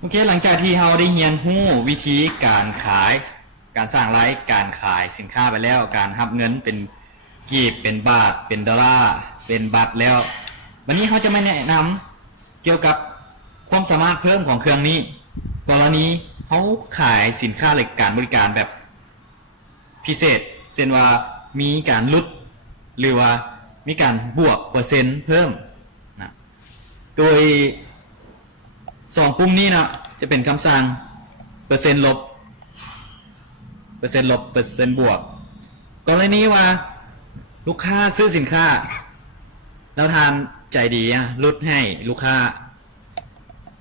โอเคหลังจากที่เราได้เรียนรู้วิธีการขายการสร้างรายการขายสินค้าไปแล้วการรับเงินเป็นกีบเป็นบาทเป็นดอลลาร์เป็นบาทแล้ววันนี้เขาจะมาแนะนำเกี่ยวกับความสามารถเพิ่มของเครื่องนี้กรณีเขาขายสินค้าหรือการบริการแบบพิเศษเช่นว่ามีการลดหรือว่ามีการบวกเปอร์เซ็นต์เพิ่มนะโดย2ปุ่มนี้นะจะเป็นคำสั่งเปอร์เซ็นต์ลบเปอร์เซ็นต์ลบเปอร์เซ็นต์บวกกรณีว่าลูกค้าซื้อสินค้าแล้วทานใจดีลดให้ลูกค้า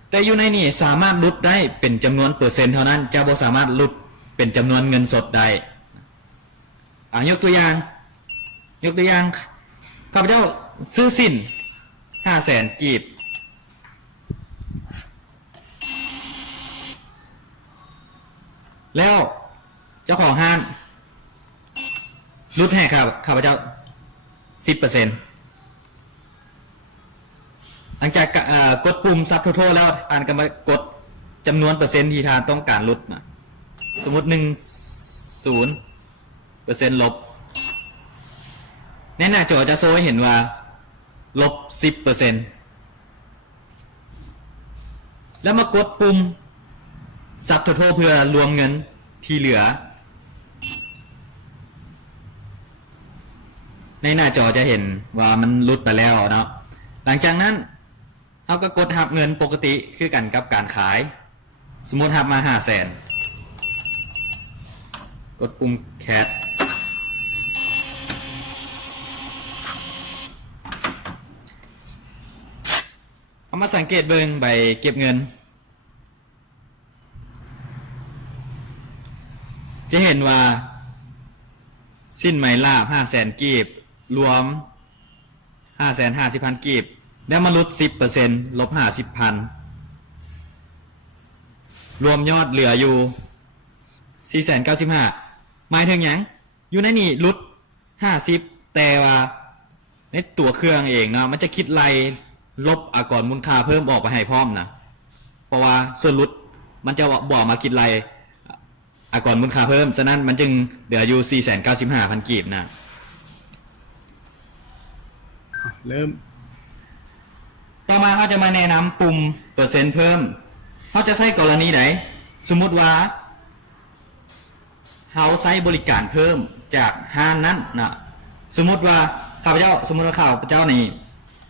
แต่อยู่ในนี่สามารถลดได้เป็นจำนวนเปอร์เซ็นต์เท่านั้นจะบ่สามารถลดเป็นจำนวนเงินสดได้ยกตัวอย่างข้าพเจ้าซื้อสิน500,000 กีบแล้วเจ้าของห้างลดให้ข้าพเจ้า 10% หลังจากกดปุ่มซับโทโทแล้วอ่านกันมากดจำนวนเปอร์เซ็นต์ที่ทานต้องการลดนะสมมติ10%ลบในหน้าจอจะโชว์ให้เห็นว่าลบ 10% แล้วมากดปุ่มซับโทโทเพื่อรวมเงินที่เหลือในหน้าจอจะเห็นว่ามันลดไปแล้วเนาะหลังจากนั้นเราก็กดหับเงินปกติคือกันกับการขายสมมติหับมา500,000กดปุ่มแคชเอามาสังเกตเบิ่งใบเก็บเงินจะเห็นว่าสิ้นไหมลาบ500,000 กีบรวม550,000 กีบแล้วมาลด 10% ลบ 50,000 รวมยอดเหลืออยู่495,000หมายถึงหยังอยู่ในนี่ลด50แต่ว่าในตัวเครื่องเองนะมันจะคิดไล่ลบอากรมูลค่าเพิ่มออกไปให้พร้อมนะเพราะว่าส่วนลดมันจะบอกมาคิดไล่อากรมูลค่าเพิ่มฉะนั้นมันจึงเหลืออยู่495,000 กีบนะเริ่มต่อมาเขาจะมาแนะนำปุ่มเปอร์เซ็นต์เพิ่มเขาจะใช้กรณีไหนสมมุติว่าเขาใช้บริการเพิ่มจากห้างนั้นนะสมมุติว่าข้าพเจ้านี่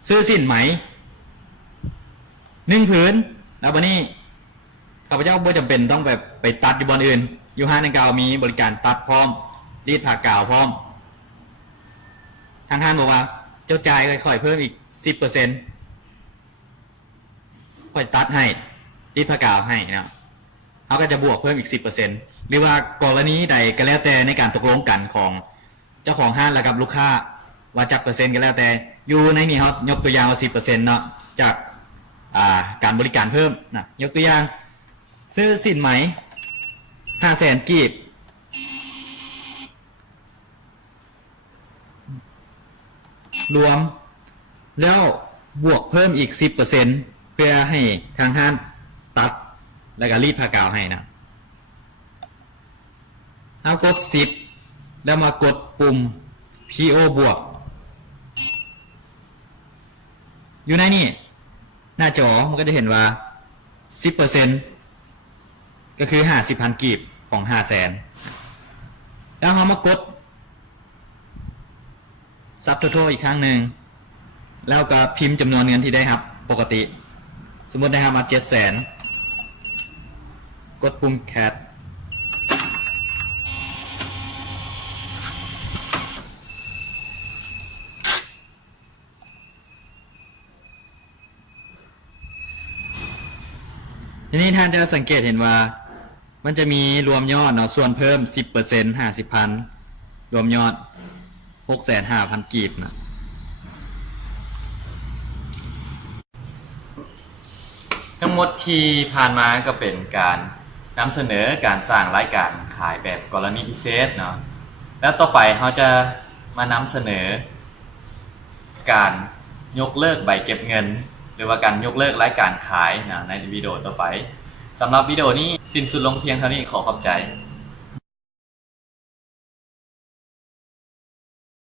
ซื้อสินไหม1 ผืนแล้ววันนี้ข้าพเจ้าไม่จำเป็นต้องแบบไปตัดอยู่บอนอื่นอยู่ห้างในกาวมีบริการตัดพร้อมรีดผ่ากาวพร้อมทางห้างบอกว่าเจ้าจ่ายค่อยๆเพิ่มอีก 10%ค่อยตัดให้รีดผ่ากาวให้นะเขาก็จะบวกเพิ่มอีก 10%หรือว่ากรณีใดก็แล้วแต่ในการตกลงกันของเจ้าของห้างและกับลูกค้าว่าจับเปอร์เซ็นต์ก็แล้วแต่อยู่ในนี้เขายกตัวอย่างว่า 10% เนาะจากการบริการเพิ่มนะยกตัวอย่างซื้อสินไหม500,000 กีบรวมแล้วบวกเพิ่มอีก 10% เพื่อให้ทางห้างตัดแล้วก็รีดผ้ากาวให้นะเอากด10แล้วมากดปุ่ม PO บวกอยู่ในนี่หน้าจอมันก็จะเห็นว่า 10% ก็คือ50,000 กีบของ500,000แล้วเรามากดซับโทโทอีกครั้งหนึ่งแล้วก็พิมพ์จำนวนเงินที่ได้ครับปกติสมมติได้ครับมา700,000กดปุ่มแคชทีนี้ท่านจะสังเกตเห็นว่ามันจะมีรวมยอดเนาะส่วนเพิ่ม 10% 50,000 รวมยอด 650,000 กีบนะทั้งหมดที่ผ่านมาก็เป็นการนำเสนอการสร้างรายการขายแบบกรณีพิเศษเนาะแล้วต่อไปเราจะมานำเสนอการยกเลิกใบเก็บเงินหรือว่าการยกเลิกรายการขายนะในวิดีโอต่อไป สำหรับวิดีโอนี้สิ้นสุดลงเพียงเท่านี้ขอขอบใจ